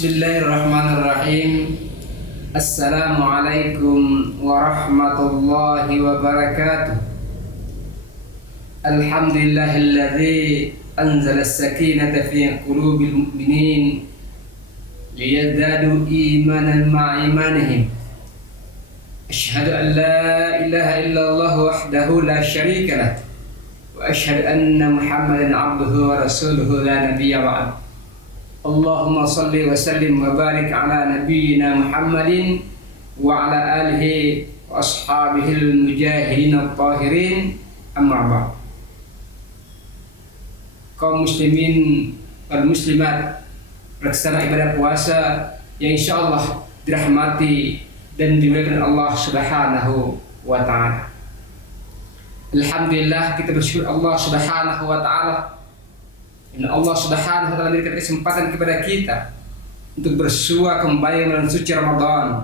Bismillahirrahmanirrahim. Assalamualaikum warahmatullahi wabarakatuh. Alhamdulillahilladzi anzala as-sakinata fi qulubil mu'minin liyazdadu imanan ma'a imanihim. Asyhadu an la ilaha illallah wahdahu la syarika lah wa asyhadu anna Muhammadan 'abduhu wa rasuluhu la nabiyya ba'd. Allahumma salli wa sallim wa barik ala nabiyyina Muhammadin wa ala alihi wa ashabihil mujahidin at-tahirin, amma ba'd. Kaum muslimin wal muslimat, pelaksana ibadah puasa yang insyaallah dirahmati dan dimuliakan Allah Subhanahu wa taala. Alhamdulillah, kita bersyukur Allah Subhanahu wa taala. Inna Allah Subhanahu wa taala memberikan kesempatan kepada kita untuk bersua kembali bulan suci Ramadan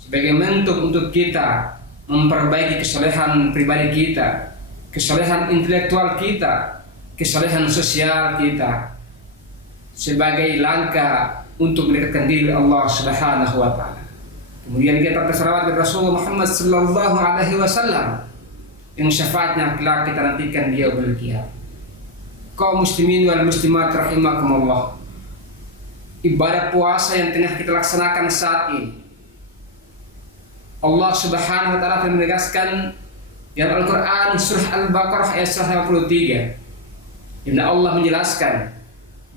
sebagai bentuk untuk kita memperbaiki kesalehan pribadi kita, kesalehan intelektual kita, kesalehan sosial kita, sebagai langkah untuk mendekatkan diri Allah Subhanahu wa taala. Kemudian kita berselawat kepada Rasulullah Muhammad sallallahu alaihi wasallam yang syafaatnya kelak kita nantikan dia yaumul qiyamah. Kaum muslimin wal muslimat rahimakumullah, ibadah puasa yang tengah kita laksanakan saat ini, Allah Subhanahu wa taala telah menegaskan dalam Al-Qur'an surah Al-Baqarah ayat 153, di mana Allah menjelaskan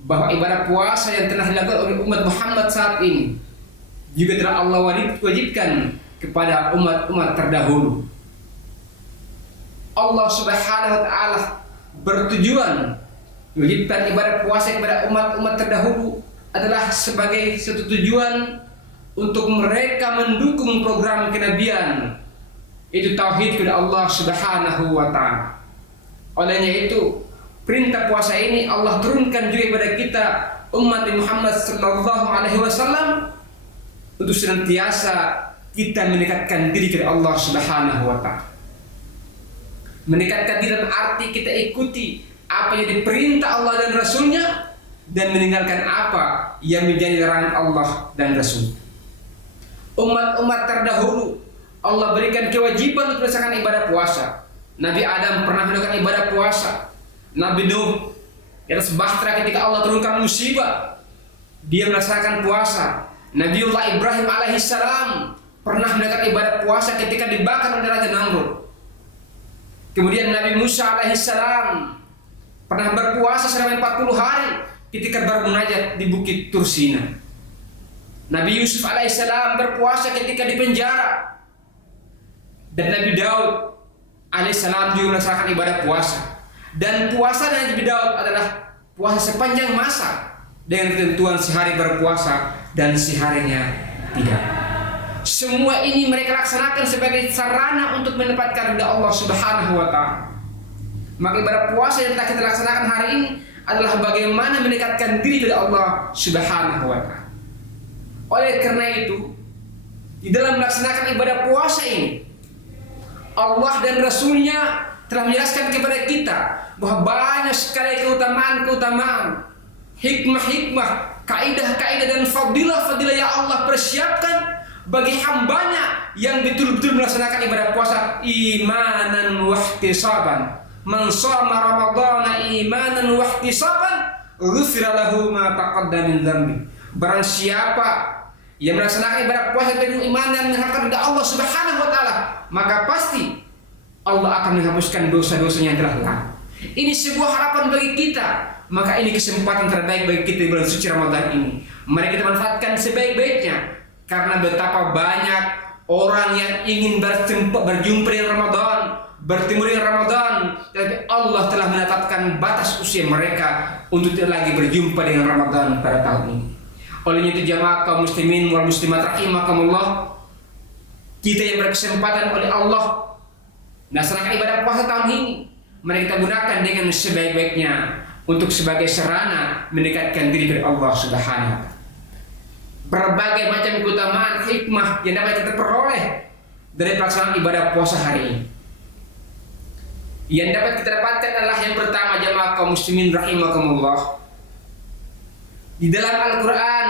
bahwa ibadah puasa yang telah dilakukan oleh umat Muhammad saat ini juga telah Allah wajibkan kepada umat-umat terdahulu. Allah Subhanahu wa taala bertujuan mewajibkan ibadah puasa kepada umat-umat terdahulu adalah sebagai satu tujuan untuk mereka mendukung program kenabian, itu tauhid kepada Allah Subhanahu wa taala. Olehnya itu, perintah puasa ini Allah turunkan juga kepada kita umat Muhammad sallallahu alaihi wasallam untuk senantiasa kita mendekatkan diri kepada Allah Subhanahu wa taala. Mendekatkan diri dalam arti kita ikuti apa yang diperintah Allah dan Rasulnya, dan meninggalkan apa yang menjadi larangan Allah dan Rasul. Umat-umat terdahulu Allah berikan kewajiban untuk melaksanakan ibadah puasa. Nabi Adam pernah melakukan ibadah puasa. Nabi Nuh di atas bahtera ketika Allah turunkan musibah, dia melaksanakan puasa. Nabiullah Ibrahim alaihissalam pernah melakukan ibadah puasa ketika dibakar oleh Raja Namrud. Kemudian Nabi Musa alaihissalam pernah berpuasa selama 40 hari ketika bermunajat di Bukit Tursina. Nabi Yusuf alaihissalam berpuasa ketika di penjara. Dan Nabi Daud alaihissalam juga melaksanakan ibadah puasa. Dan puasa Nabi Daud adalah puasa sepanjang masa dengan ketentuan sehari berpuasa dan seharinya tidak. Semua ini mereka laksanakan sebagai sarana untuk mendapatkan ridha Allah Subhanahu wa taala. Maka ibadah puasa yang telah kita laksanakan hari ini adalah bagaimana mendekatkan diri kepada Allah Subhanahu wa taala. Oleh karena itu, di dalam melaksanakan ibadah puasa ini, Allah dan Rasulnya telah menjelaskan kepada kita bahwa banyak sekali keutamaan-keutamaan, hikmah-hikmah, kaidah-kaidah dan fadilah-fadilah yang Allah persiapkan bagi hambanya yang betul-betul melaksanakan ibadah puasa imanan wa ihtisaban. Man shoma ramadhana imanan wa ihtisaban ghufira lahu ma taqaddama min dzambi. Barang siapa yang melaksanakan ibadah puasa dengan iman dan mengharapkan ridha Allah Subhanahu wa taala, maka pasti Allah akan menghapuskan dosa-dosanya yang telah lalu. Ini sebuah harapan bagi kita. Maka ini kesempatan terbaik bagi kita di bulan suci Ramadan ini. Mari kita manfaatkan sebaik-baiknya, karena betapa banyak orang yang ingin berjumpa dengan Ramadan, bertemu dengan Ramadan, tapi Allah telah menetapkan batas usia mereka untuk tidak lagi berjumpa dengan Ramadan pada tahun ini. Oleh itu jamaah kaum muslimin wal muslimat rahimakumullah, kita yang berkesempatan oleh Allah melaksanakan ibadah puasa tahun ini, mari kita gunakan dengan sebaik-baiknya untuk sebagai sarana mendekatkan diri kepada Allah Subhanahu wa taala. Berbagai macam keutamaan hikmah yang dapat kita peroleh dari pelaksanaan ibadah puasa hari ini. Yang dapat kita dapatkan adalah yang pertama, jamaah kaum muslimin rahimakumullah, Di dalam Al-Quran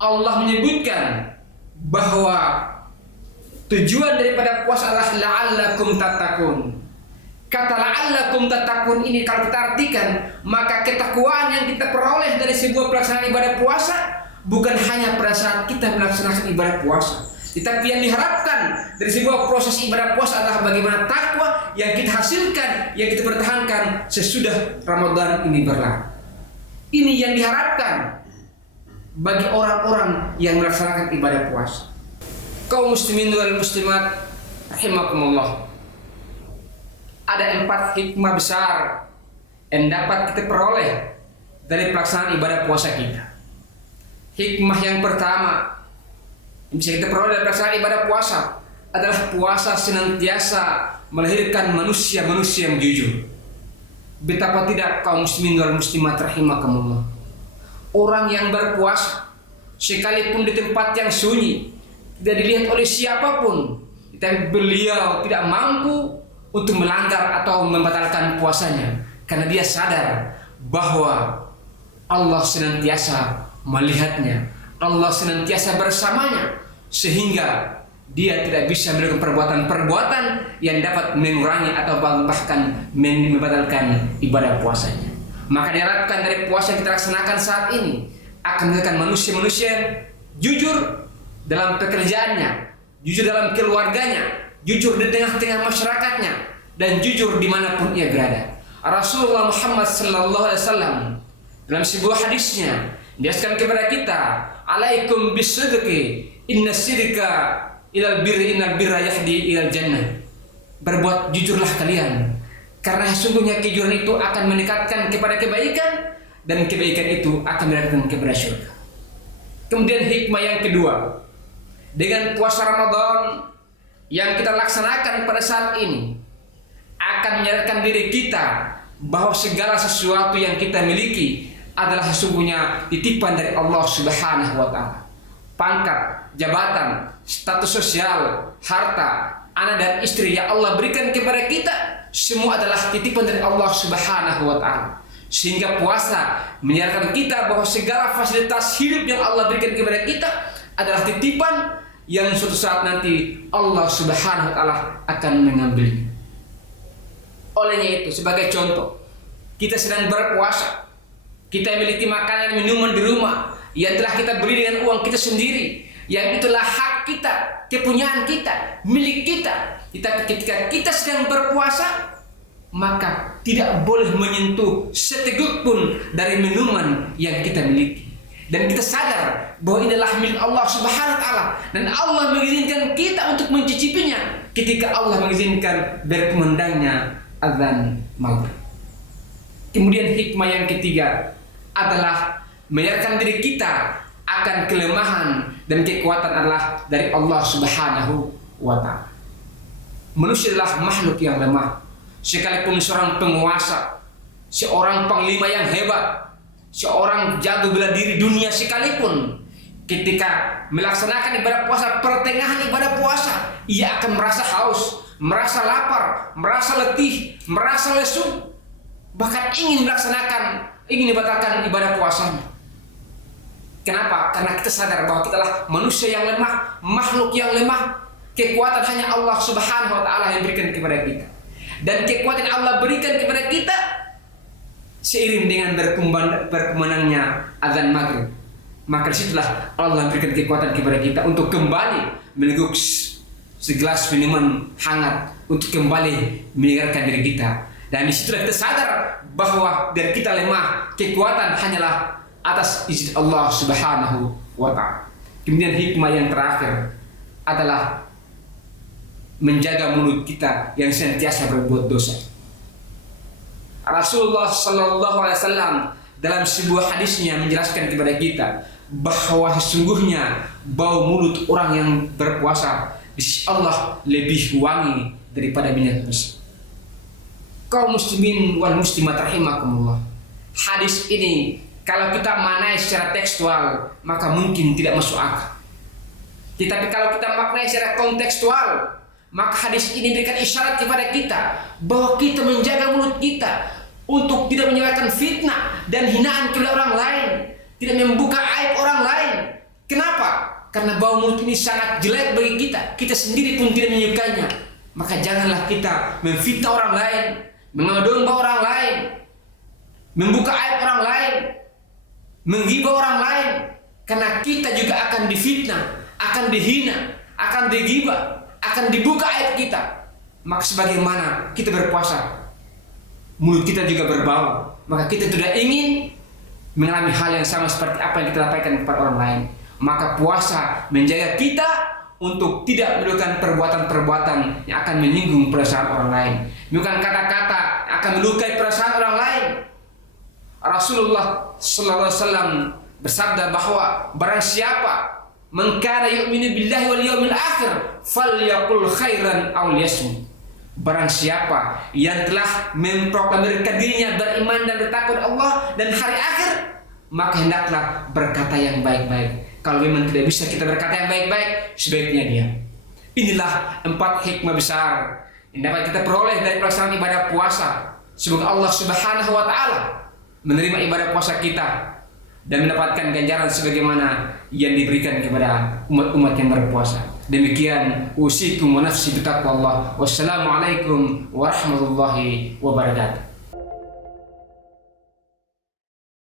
Allah menyebutkan bahwa tujuan daripada puasa adalah la'allakum tattaqun. Kata la'allakum tattaqun ini kalau kita artikan, maka ketakwaan yang kita peroleh dari sebuah pelaksanaan ibadah puasa bukan hanya pada saat kita melaksanakan ibadah puasa, tetapi yang diharapkan dari sebuah proses ibadah puasa adalah bagaimana takwa yang kita hasilkan, yang kita pertahankan sesudah Ramadan ini berlalu. Ini yang diharapkan bagi orang-orang yang melaksanakan ibadah puasa. Kaum muslimin wal muslimat rahimakumullah, ada 4 hikmah besar yang dapat kita peroleh dari pelaksanaan ibadah puasa kita. Hikmah yang pertama yang bisa kita peroleh dari pelaksanaan ibadah puasa adalah puasa senantiasa melahirkan manusia-manusia yang jujur. Betapa tidak kaum muslimin wal muslimat rahimakumullah, orang yang berpuasa sekalipun di tempat yang sunyi, tidak dilihat oleh siapapun, tetapi beliau tidak mampu untuk melanggar atau membatalkan puasanya, karena dia sadar bahwa Allah senantiasa melihatnya, Allah senantiasa bersamanya, sehingga dia tidak bisa melakukan perbuatan-perbuatan yang dapat mengurangi atau bahkan membatalkan ibadah puasanya. Maka diharapkan dari puasa yang kita laksanakan saat ini akan menghasilkan manusia-manusia yang jujur dalam pekerjaannya, jujur dalam keluarganya, jujur di tengah-tengah masyarakatnya, dan jujur dimanapun ia berada. Rasulullah Muhammad SAW dalam sebuah hadisnya menjelaskan kepada kita, alaikum bisidqi, inna sidqa ilal birri, innal birra yahdi ilal jannah. Berbuat jujurlah kalian, karena sesungguhnya kejujuran itu akan mendekatkan kepada kebaikan, dan kebaikan itu akan mendekatkan kepada surga. Kemudian hikmah yang kedua, dengan puasa Ramadan yang kita laksanakan pada saat ini akan menyadarkan diri kita bahwa segala sesuatu yang kita miliki adalah sesungguhnya titipan dari Allah Subhanahu wa Ta'ala. Pangkat, jabatan, status sosial, harta, anak dan istri yang Allah berikan kepada kita, semua adalah titipan dari Allah Subhanahu wa Ta'ala. Sehingga puasa menyadarkan kita bahwa segala fasilitas hidup yang Allah berikan kepada kita adalah titipan yang suatu saat nanti Allah Subhanahu wa Ta'ala akan mengambilnya. Olehnya itu, sebagai contoh, kita sedang berpuasa, kita memiliki makanan minuman di rumah yang telah kita beli dengan uang kita sendiri, yang itulah hak kita, kepunyaan kita, milik kita. Tetapi ketika kita sedang berpuasa, maka tidak boleh menyentuh seteguk pun dari minuman yang kita miliki. Dan kita sadar bahwa ini adalah milik Allah Subhanahu wa Ta'ala, dan Allah mengizinkan kita untuk mencicipinya ketika Allah mengizinkan berkumandangnya azan maghrib. Kemudian hikmah yang ketiga adalah menyadarkan diri kita akan kelemahan dan kekuatan adalah dari Allah Subhanahu wa Ta'ala. Manusia adalah makhluk yang lemah. Sekalipun seorang penguasa, seorang panglima yang hebat, seorang jago bela diri dunia sekalipun, ketika melaksanakan ibadah puasa, pertengahan ibadah puasa, ia akan merasa haus, merasa lapar, merasa letih, merasa lesu, bahkan ingin membatalkan ibadah puasanya. Kenapa? Karena kita sadar bahwa kita adalah manusia yang lemah, makhluk yang lemah. Kekuatan hanya Allah Subhanahu wa Ta'ala yang berikan kepada kita. Dan kekuatan yang Allah berikan kepada kita seiring dengan berkumandangnya azan maghrib, maka disitulah Allah berikan kekuatan kepada kita untuk kembali meneguk segelas minuman hangat, untuk kembali menyegarkan diri kita. Dan disitulah kita sadar bahwa dari kita lemah, kekuatan hanyalah atas izin Allah Subhanahu wa Ta'ala. Kemudian hikmah yang terakhir adalah menjaga mulut kita yang senantiasa berbuat dosa. Rasulullah Sallallahu Alaihi Wasallam dalam sebuah hadisnya menjelaskan kepada kita bahwa sesungguhnya bau mulut orang yang berpuasa di sisi Allah lebih wangi daripada minyak misik. Kaum muslimin wal muslimat rahimakumullah, hadis ini kalau kita maknai secara tekstual maka mungkin tidak masuk akal. Tetapi kalau kita maknai secara kontekstual, maka hadis ini berikan isyarat kepada kita bahwa kita menjaga mulut kita untuk tidak menyebarkan fitnah dan hinaan kepada orang lain, tidak membuka aib orang lain. Kenapa? Karena bau mulut ini sangat jelek bagi kita. Kita sendiri pun tidak menyukainya. Maka janganlah kita memfitnah orang lain, mengambil orang lain, membuka aib orang lain, menghibah orang lain. Karena kita juga akan difitnah, akan dihina, akan digibah, akan dibuka aib kita. Maka sebagaimana kita berpuasa, mulut kita juga berbau, maka kita tidak ingin mengalami hal yang sama seperti apa yang kita lakukan kepada orang lain. Maka puasa menjaga kita untuk tidak melakukan perbuatan-perbuatan yang akan menyinggung perasaan orang lain, melakukan kata-kata yang akan melukai perasaan orang lain. Rasulullah sallallahu alaihi wasallam bersabda bahwa barang siapa man kana yu'minu billahi wal yawmil akhir falyaqul khairan aw liyasmut. Barang siapa yang telah memproklamirkan dirinya beriman dan bertakwa Allah dan hari akhir, maka hendaklah berkata yang baik-baik. Kalau memang tidak bisa kita berkata yang baik-baik, sebaiknya diam. Inilah 4 hikmah besar yang dapat kita peroleh dari pelaksanaan ibadah puasa. Semoga Allah Subhanahu wa taala menerima ibadah puasa kita dan mendapatkan ganjaran sebagaimana yang diberikan kepada umat-umat yang berpuasa. Demikian usikum wa nafsi bitaqwallah. Wassalamualaikum warahmatullahi wabarakatuh.